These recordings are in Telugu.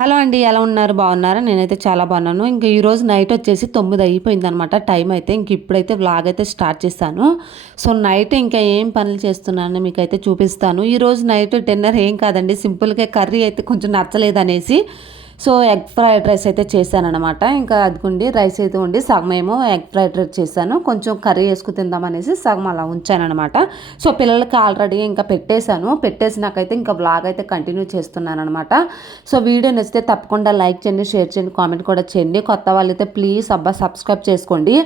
హలో అండి. ఎలా ఉన్నారు? బాగున్నారా? నేనైతే చాలా బాగున్నాను. ఇంక ఈరోజు నైట్ వచ్చేసి 9 అయిపోయిందనమాట టైం అయితే. ఇంక ఇప్పుడైతే వ్లాగ్ అయితే స్టార్ట్ చేశాను. సో నైట్ ఇంకా ఏం పనులు చేస్తున్నానో మీకైతే చూపిస్తాను. ఈరోజు నైట్ డిన్నర్ ఏం కాదండి, సింపుల్గా కర్రీ అయితే కొంచెం నచ్చలేదనేసి సో ఎగ్ ఫ్రైడ్ రైస్ అయితే చేశాననమాట. ఇంకా అదిగుండి రైస్ అయితే ఉండి సగం ఏమో ఎగ్ ఫ్రైడ్ రైస్ చేశాను, కొంచెం కర్రీ వేసుకు తిందామనేసి సగం అలా ఉంచానమాట. సో పిల్లలకి ఆల్రెడీ ఇంకా పెట్టేసినాకైతే ఇంకా వ్లాగ్ అయితే కంటిన్యూ చేస్తున్నాను అనమాట. సో వీడియో నచ్చితే తప్పకుండా లైక్ చేయండి, షేర్ చేయండి, కామెంట్ కూడా చేయండి. కొత్త వాళ్ళైతే ప్లీజ్ సబ్స్క్రైబ్ చేసుకోండి.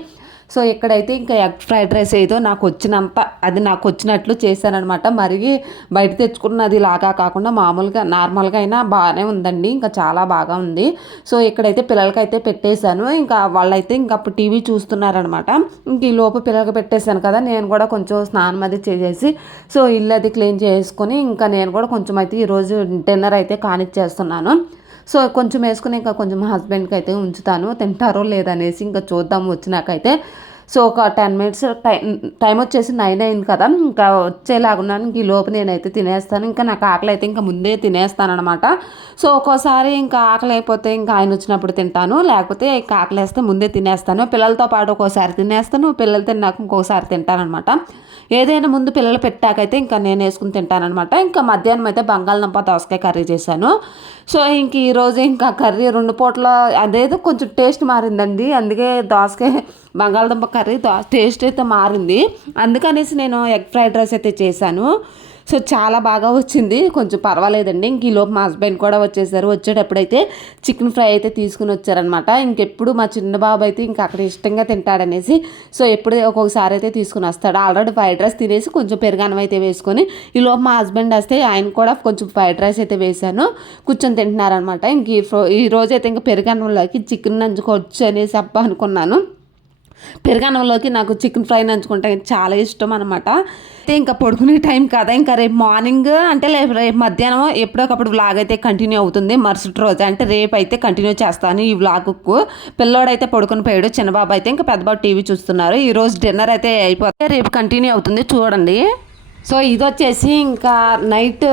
సో ఇక్కడైతే ఇంకా ఎగ్ ఫ్రైడ్ రైస్ ఏదో నాకు వచ్చినట్లు చేశానమాట. మరి బయట తెచ్చుకున్నది లాగా కాకుండా మామూలుగా నార్మల్గా అయినా బాగానే ఉందండి, ఇంకా చాలా బాగా ఉంది. సో ఇక్కడైతే పిల్లలకైతే పెట్టేశాను. ఇంకా వాళ్ళైతే ఇంకా అప్పుడు టీవీ చూస్తున్నారనమాట. ఇంక ఈ లోపు పిల్లలకి పెట్టేశాను కదా, నేను కూడా కొంచెం స్నానం అది చేసేసి సో ఇల్లు అది క్లీన్ చేసుకొని ఇంకా నేను కూడా కొంచెం అయితే ఈరోజు డిన్నర్ అయితే కానిచ్చేస్తున్నాను. సో కొంచెం వేసుకుని ఇంకా కొంచెం మా హస్బెండ్కి అయితే ఉంచుతాను, తింటారో లేదనేసి ఇంకా చూద్దాం వచ్చినాకైతే. సో ఒక 10 మినిట్స్ టైం వచ్చేసి 9 అయింది కదా, ఇంకా వచ్చేలాగున్నాను. ఇంక ఈ లోపు నేనైతే తినేస్తాను. ఇంకా నాకు ఆకలి అయితే ఇంకా ముందే తినేస్తాను అనమాట. సో ఒక్కోసారి ఇంకా ఆకలి అయిపోతే ఇంకా ఆయన వచ్చినప్పుడు తింటాను, లేకపోతే ఇంకా ఆకలి వేస్తే ముందే తినేస్తాను. పిల్లలతో పాటు ఒక్కోసారి తినేస్తాను, పిల్లలు తిన్నాక ఇంకోసారి తింటాను అనమాట. ఏదైనా ముందు పిల్లలు పెట్టాకైతే ఇంకా నేను వేసుకుని తింటానమాట. ఇంకా మధ్యాహ్నం అయితే బంగాళదుంప దోసకాయ కర్రీ చేశాను. సో ఇంక ఈరోజు ఇంకా కర్రీ 2 పూట్ల అదేదో కొంచెం టేస్ట్ మారిందండి, అందుకే దోసకాయ బంగాళదుంప కర్రీ టేస్ట్ అయితే మారింది. అందుకనేసి నేను ఎగ్ ఫ్రైడ్ రైస్ అయితే చేశాను. సో చాలా బాగా వచ్చింది, కొంచెం పర్వాలేదండి. ఇంక ఈలోపు మా హస్బెండ్ కూడా వచ్చేసారు. వచ్చేటప్పుడైతే చికెన్ ఫ్రై అయితే తీసుకుని వచ్చారనమాట. ఇంకెప్పుడు మా చిన్న బాబు అయితే ఇంకా అక్కడ ఇష్టంగా తింటాడనేసి సో ఎప్పుడు ఒక్కొక్కసారి అయితే తీసుకుని వస్తాడు. ఆల్రెడీ ఫ్రైడ్ రైస్ తినేసి కొంచెం పెరుగన్నం అయితే వేసుకొని ఈలోపు మా హస్బెండ్ వస్తే ఆయన కూడా కొంచెం ఫ్రైడ్ రైస్ అయితే వేసాను, కూర్చొని తింటున్నారనమాట. ఇంక ఈ రోజు అయితే ఇంకా పెరుగన్నంలోకి చికెన్ నంచుకోవచ్చు అనేసి అబ్బా అనుకున్నాను. పెరుగన్నంలోకి నాకు చికెన్ ఫ్రై నంచుకుంటే చాలా ఇష్టం అనమాట. అయితే ఇంకా పడుకునే టైం కదా, ఇంకా రేపు మార్నింగ్ అంటే రేపు మధ్యాహ్నం ఎప్పుడొకప్పుడు వ్లాగ్ అయితే కంటిన్యూ అవుతుంది. మరుసటి రోజు అంటే రేపు అయితే కంటిన్యూ చేస్తాను ఈ వ్లాగ్కు. పిల్లోడైతే పడుకుని పోయాడు, చిన్నబాబు అయితే ఇంకా పెద్దబాబు టీవీ చూస్తున్నారు. ఈరోజు డిన్నర్ అయితే అయిపోతే రేపు కంటిన్యూ అవుతుంది, చూడండి. సో ఇది వచ్చేసి ఇంకా నైట్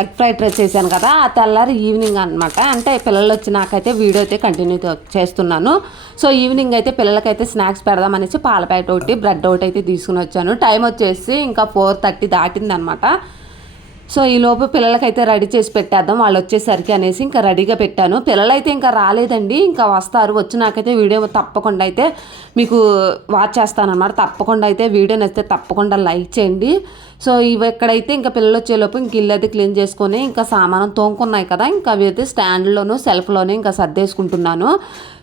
ఎగ్ ఫ్రైడ్ రైస్ చేశాను కదా, ఆ తెల్లారి ఈవినింగ్ అనమాట. అంటే పిల్లలు వచ్చినాకైతే వీడియో అయితే కంటిన్యూ చేస్తున్నాను. సో ఈవినింగ్ అయితే పిల్లలకైతే స్నాక్స్ పెడదామనేసి పాల ప్యాకెట్ ఒకటి బ్రెడ్ ఒకటి అయితే తీసుకుని వచ్చాను. టైం వచ్చేసి ఇంకా 4:30 దాటింది అనమాట. సో ఈలోపు పిల్లలకైతే రెడీ చేసి పెట్టేద్దాం వాళ్ళు వచ్చేసరికి అనేసి ఇంకా రెడీగా పెట్టాను. పిల్లలైతే ఇంకా రాలేదండి, ఇంకా వస్తారు. వచ్చినాకైతే వీడియో తప్పకుండా అయితే మీకు వాచ్ చేస్తాను అనమాట. తప్పకుండా అయితే వీడియో నచ్చితే తప్పకుండా లైక్ చేయండి. సో ఇవి ఎక్కడైతే ఇంకా పిల్లలు వచ్చేలోపు ఇంక ఇల్లు అయితే క్లీన్ చేసుకొని ఇంకా సామానం తోముకున్నాయి కదా, ఇంకా అవి అయితే స్టాండ్లోను సెల్ఫ్లోనే ఇంకా సర్దేసుకుంటున్నాను.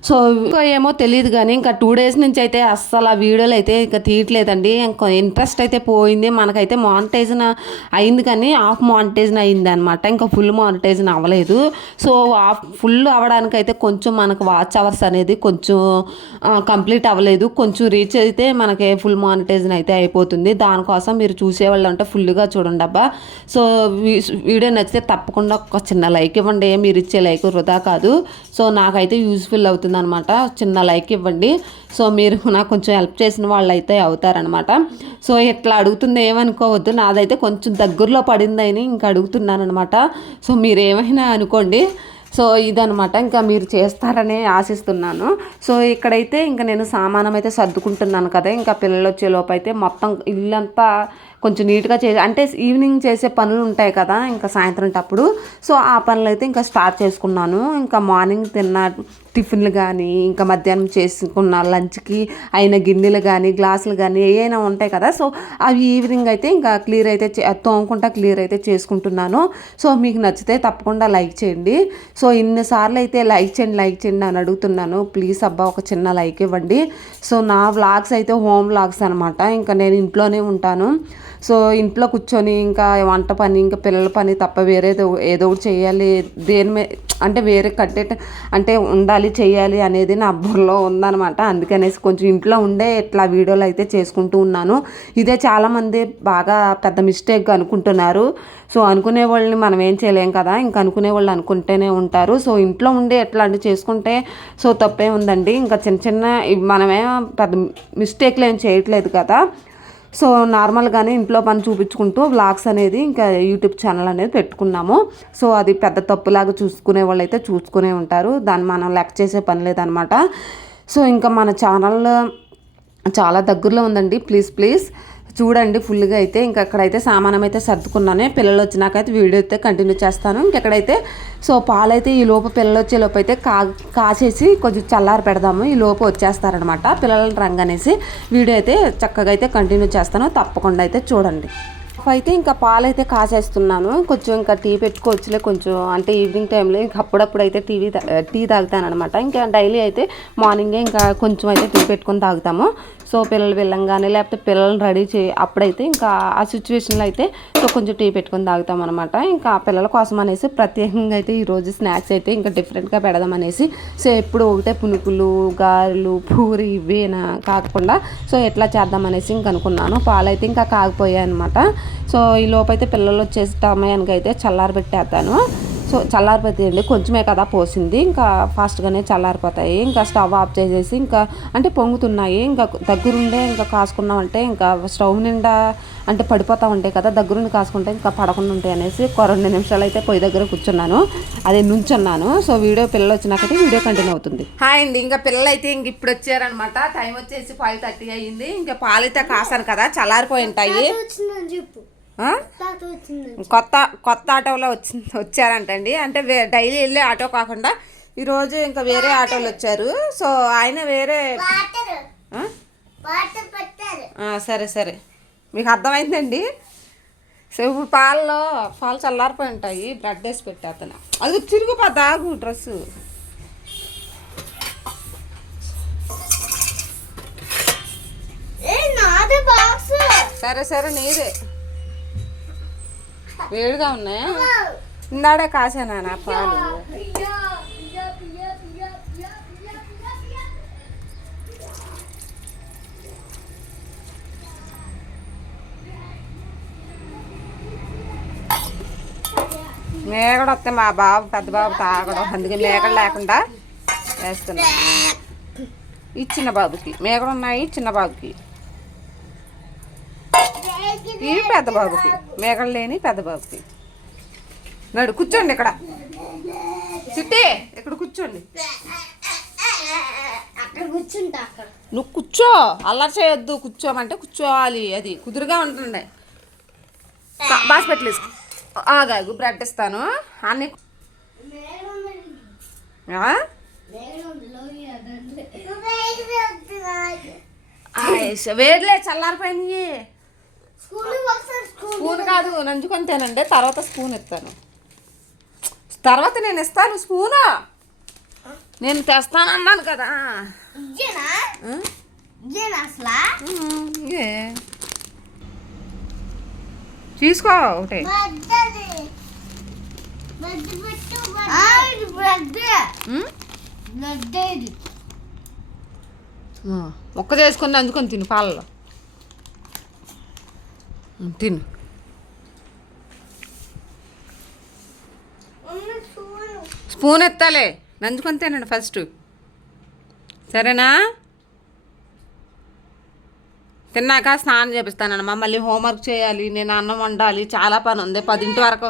సో ఇంకా ఏమో తెలియదు కానీ ఇంకా 2 డేస్ నుంచి అయితే అస్సలు ఆ వీడియోలు అయితే ఇంకా తీయట్లేదండి. ఇంకా ఇంట్రెస్ట్ అయితే పోయింది. మనకైతే మానిటైజన్ అయింది కానీ హాఫ్ మానిటైజన్ అయింది అనమాట, ఇంకా ఫుల్ మానిటైజన్ అవ్వలేదు. సో ఫుల్ అవ్వడానికైతే కొంచెం మనకు వాచ్ అవర్స్ అనేది కొంచెం కంప్లీట్ అవ్వలేదు. కొంచెం రీచ్ అయితే మనకి ఫుల్ మానిటైజన్ అయితే అయిపోతుంది. దానికోసం మీరు చూసేవాళ్ళు అంటే ఫుల్గా చూడండి అబ్బా. సో వీడియో నచ్చితే తప్పకుండా ఒక చిన్న లైక్ ఇవ్వండి, మీరు ఇచ్చే లైక్ వృధా కాదు. సో నాకైతే యూజ్ఫుల్ అవుతుంది అనమాట, చిన్న లైక్ ఇవ్వండి. సో మీరు నాకు కొంచెం హెల్ప్ చేసిన వాళ్ళు అయితే అవుతారనమాట. సో ఇట్లా అడుగుతుంది ఏమనుకోవద్దు, నాదైతే కొంచెం దగ్గరలో పడిందని ఇంకా అడుగుతున్నాను అనమాట. సో మీరు ఏమైనా అనుకోండి. సో ఇదనమాట, ఇంకా మీరు చేస్తారని ఆశిస్తున్నాను. సో ఇక్కడైతే ఇంకా నేను సామానం అయితే సర్దుకుంటున్నాను కదా, ఇంకా పిల్లలు వచ్చే లోపు అయితే మొత్తం ఇల్లంతా కొంచెం నీట్గా అంటే ఈవినింగ్ చేసే పనులు ఉంటాయి కదా ఇంకా సాయంత్రం టప్పుడు. సో ఆ పనులు అయితే ఇంకా స్టార్ట్ చేసుకున్నాను. ఇంకా మార్నింగ్ తిన్న టిఫిన్లు కానీ ఇంకా మధ్యాహ్నం చేసుకున్న లంచ్కి అయిన గిన్నెలు కానీ గ్లాసులు కానీ ఏమైనా ఉంటాయి కదా, సో అవి ఈవినింగ్ అయితే ఇంకా క్లియర్ అయితే తోముకుంటా క్లియర్ అయితే చేసుకుంటున్నాను. సో మీకు నచ్చితే తప్పకుండా లైక్ చేయండి. సో ఇన్నిసార్లు అయితే లైక్ చేయండి అని అడుగుతున్నాను, ప్లీజ్ అబ్బా ఒక చిన్న లైక్ ఇవ్వండి. సో నా వ్లాగ్స్ అయితే హోమ్ వ్లాగ్స్ అనమాట. ఇంకా నేను ఇంట్లోనే ఉంటాను. సో ఇంట్లో కూర్చొని ఇంకా వంట పని ఇంకా పిల్లల పని తప్ప వేరే ఏదో ఒకటి చేయాలి, దేని మీద అంటే వేరే కంటెంట్ అంటే ఉండాలి చేయాలి అనేది నా బుర్రలో ఉందనమాట. అందుకనేసి కొంచెం ఇంట్లో ఉండే ఇట్లా వీడియోలు అయితే చేసుకుంటూ ఉన్నాను. ఇదే చాలామంది బాగా పెద్ద మిస్టేక్గా అనుకుంటున్నారు. సో అనుకునే వాళ్ళని మనం ఏం చేయలేం కదా, ఇంకా అనుకునే వాళ్ళు అనుకుంటూనే ఉంటారు. సో ఇంట్లో ఉండే ఎట్లాంటివి చేసుకుంటే సో తప్పే ఉందండి. ఇంకా చిన్న చిన్న మనమే పెద్ద మిస్టేక్లు ఏం చేయట్లేదు కదా. సో నార్మల్గానే ఇంట్లో పని చూపించుకుంటూ వ్లాగ్స్ అనేది ఇంకా యూట్యూబ్ ఛానల్ అనేది పెట్టుకున్నాము. సో అది పెద్ద తప్పులాగా చూసుకునే వాళ్ళు అయితే చూసుకునే ఉంటారు, దాన్ని మనం లెక్క చేసే పని లేదనమాట. సో ఇంకా మన ఛానల్ చాలా దగ్గరలో ఉందండి, ప్లీజ్ చూడండి ఫుల్గా అయితే. ఇంకా అక్కడైతే సామానం అయితే సర్దుకున్నానే, పిల్లలు వచ్చినాకైతే వీడియో అయితే కంటిన్యూ చేస్తాను. ఇంకెక్కడైతే సో పాలైతే ఈ లోపు పిల్లలు వచ్చే లోపు అయితే కాచేసి కొంచెం చల్లారి పెడదాము, ఈ లోపు వచ్చేస్తారనమాట పిల్లలని రంగనేసి. వీడియో అయితే చక్కగా అయితే కంటిన్యూ చేస్తాను, తప్పకుండా అయితే చూడండి. అయితే ఇంకా పాలైతే కాసేస్తున్నాను, కొంచెం ఇంకా టీ పెట్టుకోవచ్చులే కొంచెం, అంటే ఈవినింగ్ టైంలో ఇంకా అప్పుడప్పుడు అయితే టీ తాగుతాను అనమాట. ఇంకా డైలీ అయితే మార్నింగే ఇంకా కొంచెం అయితే టీ పెట్టుకొని తాగుతాము. సో పిల్లలు వెళ్ళంగానే లేకపోతే పిల్లల్ని రెడీ అప్పుడైతే ఇంకా ఆ సిచ్యువేషన్లో అయితే సో కొంచెం టీ పెట్టుకొని తాగుతాం అనమాట. ఇంకా పిల్లల కోసం అనేసి ప్రత్యేకంగా అయితే ఈరోజు స్నాక్స్ అయితే ఇంకా డిఫరెంట్గా పెడదాం అనేసి. సో ఎప్పుడు ఒకటే పునుకులు, గారెలు, పూరి ఇవేనా కాకుండా సో ఎట్లా చేద్దాం అనేసి ఇంక అనుకున్నాను. పాలైతే ఇంకా కాగిపోయాయి అనమాట. సో ఈ లోపైతే పిల్లలు వచ్చేసి టమయానికి అయితే చల్లారి పెట్టేస్తాను. సో చల్లారిపోతాయండి, కొంచెమే కదా పోసింది, ఇంకా ఫాస్ట్గానే చల్లారిపోతాయి. ఇంకా స్టవ్ ఆఫ్ చేసేసి ఇంకా అంటే పొంగుతున్నాయి, ఇంకా దగ్గరుండే ఇంకా కాసుకున్నామంటే ఇంకా స్టవ్ నిండా అంటే పడిపోతూ ఉంటాయి కదా, దగ్గరుండి కాసుకుంటే ఇంకా పడకుండా ఉంటాయి అనేసి 2 నిమిషాలు అయితే పొయ్యి దగ్గర కూర్చున్నాను, అదే నుంచున్నాను. సో పిల్లలు వచ్చినాకైతే వీడియో కంటిన్యూ అవుతుంది. హాయ్ అండి, ఇంకా పిల్లలు అయితే ఇంక ఇప్పుడు వచ్చారనమాట. టైం వచ్చేసి 5:30 అయ్యింది. ఇంకా పాలైతే కాసాను కదా, చల్లారిపోయి ఉంటాయి. కొత్త ఆటోలో వచ్చారంటండి, అంటే డైలీ వెళ్ళే ఆటో కాకుండా ఈరోజు ఇంకా వేరే ఆటోలు వచ్చారు. సో ఆయన వేరే సరే మీకు అర్థమైందండి. సో ఇప్పుడు పాలు చల్లారిపోయి ఉంటాయి, బ్రెడ్ వేసి పెట్టేస్తాను. అది తిరుగుపోద్ది, ఆగు డ్రెస్సు. సరే నీదే, వేడిగా ఉన్నాయా? ఇందాడే కాసానా పాలు. మేకడ వస్తే మా పెద్ద బాబు తాగడం, అందుకే మేకడ లేకుండా వేస్తున్నా. ఈ చిన్న బాబుకి మేకడ ఉన్నాయి, చిన్న బాబుకి, ఇవి పెద్ద బాబుకి, మేకడ లేని పెద్ద బాబుకి. నడు కూర్చోండి ఇక్కడ, చిట్టి ఇక్కడ కూర్చోండి. నువ్వు కూర్చో, అల్లరి చేయొద్దు, కూర్చోమంటే కూర్చోవాలి, అది కుదురుగా ఉంటుండే. బాస్పెట్లు వేసుకో, ఆగాగు బ్రెడ్ ఇస్తాను అన్ని. వేడిలే చల్లారిపోయింది. స్పూన్ కాదు, నంచుకొని తినండి, తర్వాత స్పూన్ ఇస్తాను. తర్వాత నేను ఇస్తాను స్పూను, నేను తెస్తానన్నాను కదా. తీసుకో ఒకటే. మొక్క చేసుకొని నంచుకొని తిను, పాలలో తిను. స్పూన్ ఎత్తాలే, నంచుకొని తినండి ఫస్ట్, సరేనా? తిన్నాక స్నానం చేపిస్తానమ్మా, మళ్ళీ హోంవర్క్ చేయాలి, నేను అన్నం వండాలి, చాలా పని ఉంది. 10 వరకు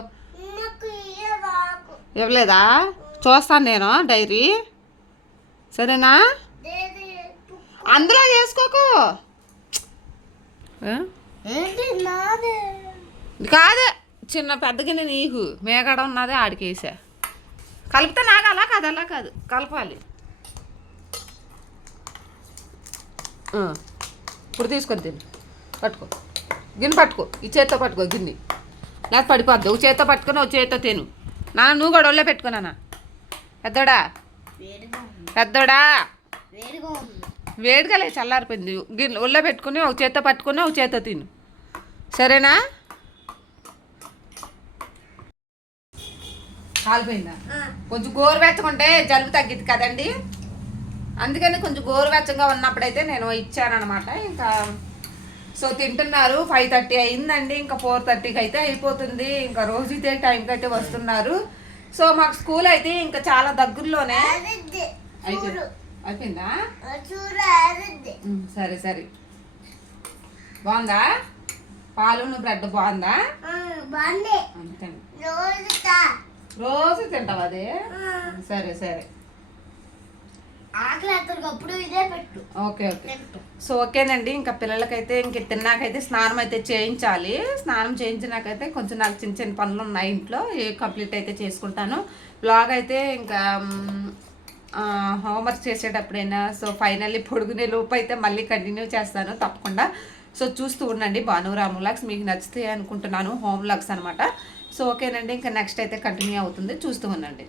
ఇవ్వలేదా? చూస్తాను నేను డైరీ, సరేనా? అందులో వేసుకోకు, కాదు చిన్న పెద్ద గిన్నె నీకు, మేగడ ఉన్నదే ఆడికేసా. కలిపితే నాకు అలా కాదు కలపాలి. ఇప్పుడు తీసుకొని తిని పట్టుకో, గిన్నె పట్టుకో, ఈ చేత్తో పట్టుకో గిన్నె, లేకపోతే పడిపోద్ది. ఒక చేత్తో పట్టుకొని ఒక చేత్తో తిను. నువ్వు కూడా ఒళ్ళో పెట్టుకున్నానా? పెద్దోడా వేడిగా లేదు, చల్లారిపోయింది. గిన్నె ఒళ్ళో పెట్టుకుని ఒక చేత్తో పట్టుకుని ఒక చేత్తో తిను, సరేనా? కాలిపోయిందా? కొంచెం గోరువెచ్చకుంటే జలుబు తగ్గిద్ది కదండి, అందుకని కొంచెం గోరువెచ్చగా ఉన్నప్పుడైతే నేను ఇచ్చానమాట. ఇంకా సో తింటున్నారు. 5:30 అయిందండి, ఇంకా 4:30కి అయితే అయిపోతుంది. ఇంకా రోజు ఇదే టైంకి అయితే వస్తున్నారు. సో మాకు స్కూల్ అయితే ఇంకా చాలా దగ్గరలోనే అయిపోయిందా? సరే బాగుందా? పాలు బ్రెడ్ బాగుందా? రోజు తింటావు అదే? సరే సరే, ఓకే ఓకే. సో ఓకేనండి, ఇంకా పిల్లలకైతే ఇంక తిన్నాకైతే స్నానం అయితే చేయించాలి. స్నానం చేయించినాకైతే కొంచెం నాకు చిన్న చిన్న పనులు ఉన్నాయి ఇంట్లో, కంప్లీట్ అయితే చేసుకుంటాను. బ్లాగ్ అయితే ఇంకా హోంవర్క్ చేసేటప్పుడైనా సో ఫైనల్లీ పొడుగునే లోపు అయితే మళ్ళీ కంటిన్యూ చేస్తాను తప్పకుండా. సో చూస్తూ ఉండండి భానురామ్ వ్లాగ్స్, మీకు నచ్చుతాయి అనుకుంటున్నాను, హోమ్ వ్లాగ్స్ అనమాట. సో ఓకేనండి, ఇంకా నెక్స్ట్ అయితే కంటిన్యూ అవుతుంది, చూస్తూ ఉండండి.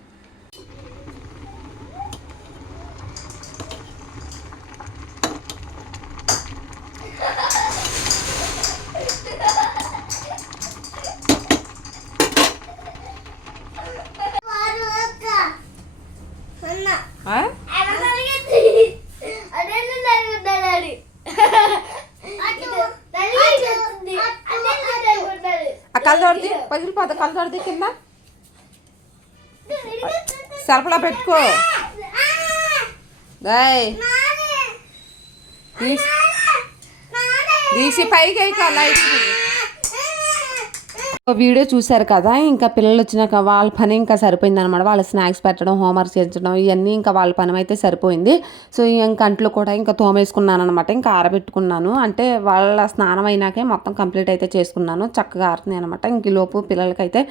కలదొరది పగిలిపోద్ది, కలదొరది కింద సరఫలా పెట్టుకో. తీసి పైకి లైట్. వీడియో చూశారు కదా, ఇంకా పిల్లలు వచ్చినాక వాళ్ళ పని ఇంకా సరిపోయింది అనమాట. వాళ్ళ స్నాక్స్ పెట్టడం, హోంవర్క్ చేయించడం, ఇవన్నీ ఇంకా వాళ్ళ పని అయితే సరిపోయింది. సో ఇంకా అంట్లు కూడా ఇంకా తోమేసుకున్నాను అనమాట, ఇంకా ఆరబెట్టుకున్నాను. అంటే వాళ్ళ స్నానం అయినాకే మొత్తం కంప్లీట్ అయితే చేసుకున్నాను, చక్కగా ఆరుతున్నాయి అనమాట. ఇంక లోపు పిల్లలకైతే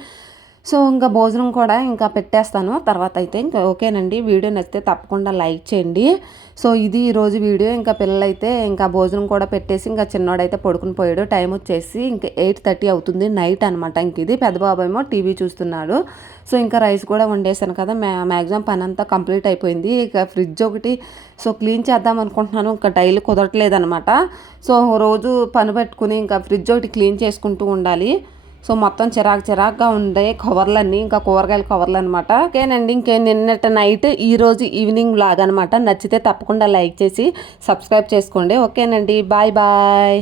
సో ఇంకా భోజనం కూడా ఇంకా పెట్టేస్తాను తర్వాత అయితే. ఇంకా ఓకేనండి, వీడియో నచ్చితే తప్పకుండా లైక్ చేయండి. సో ఇది ఈరోజు వీడియో. ఇంకా పిల్లలైతే ఇంకా భోజనం కూడా పెట్టేసి ఇంకా చిన్నోడైతే పడుకుని పోయాడు. టైం వచ్చేసి ఇంకా 8:30 అవుతుంది నైట్ అనమాట. ఇంక ఇది పెద్ద బాబు ఏమో టీవీ చూస్తున్నాడు. సో ఇంకా రైస్ కూడా వండేసాను కదా, మ్యాక్సిమం పని అంతా కంప్లీట్ అయిపోయింది. ఇక ఫ్రిడ్జ్ ఒకటి సో క్లీన్ చేద్దాం అనుకుంటున్నాను, ఇంకా డైలీ కుదరట్లేదు అనమాట. సో రోజు పని పెట్టుకుని ఇంకా ఫ్రిడ్జ్ ఒకటి క్లీన్ చేసుకుంటూ ఉండాలి. సో మొత్తం చిరాకుగా ఉండే కవర్లన్నీ, ఇంకా కూరగాయల కవర్లు అనమాట. ఓకేనండి, నిన్నటి నైట్ ఈరోజు ఈవినింగ్ వ్లాగ్ అనమాట. నచ్చితే తప్పకుండా లైక్ చేసి సబ్స్క్రైబ్ చేసుకోండి. ఓకేనండి, బాయ్ బాయ్.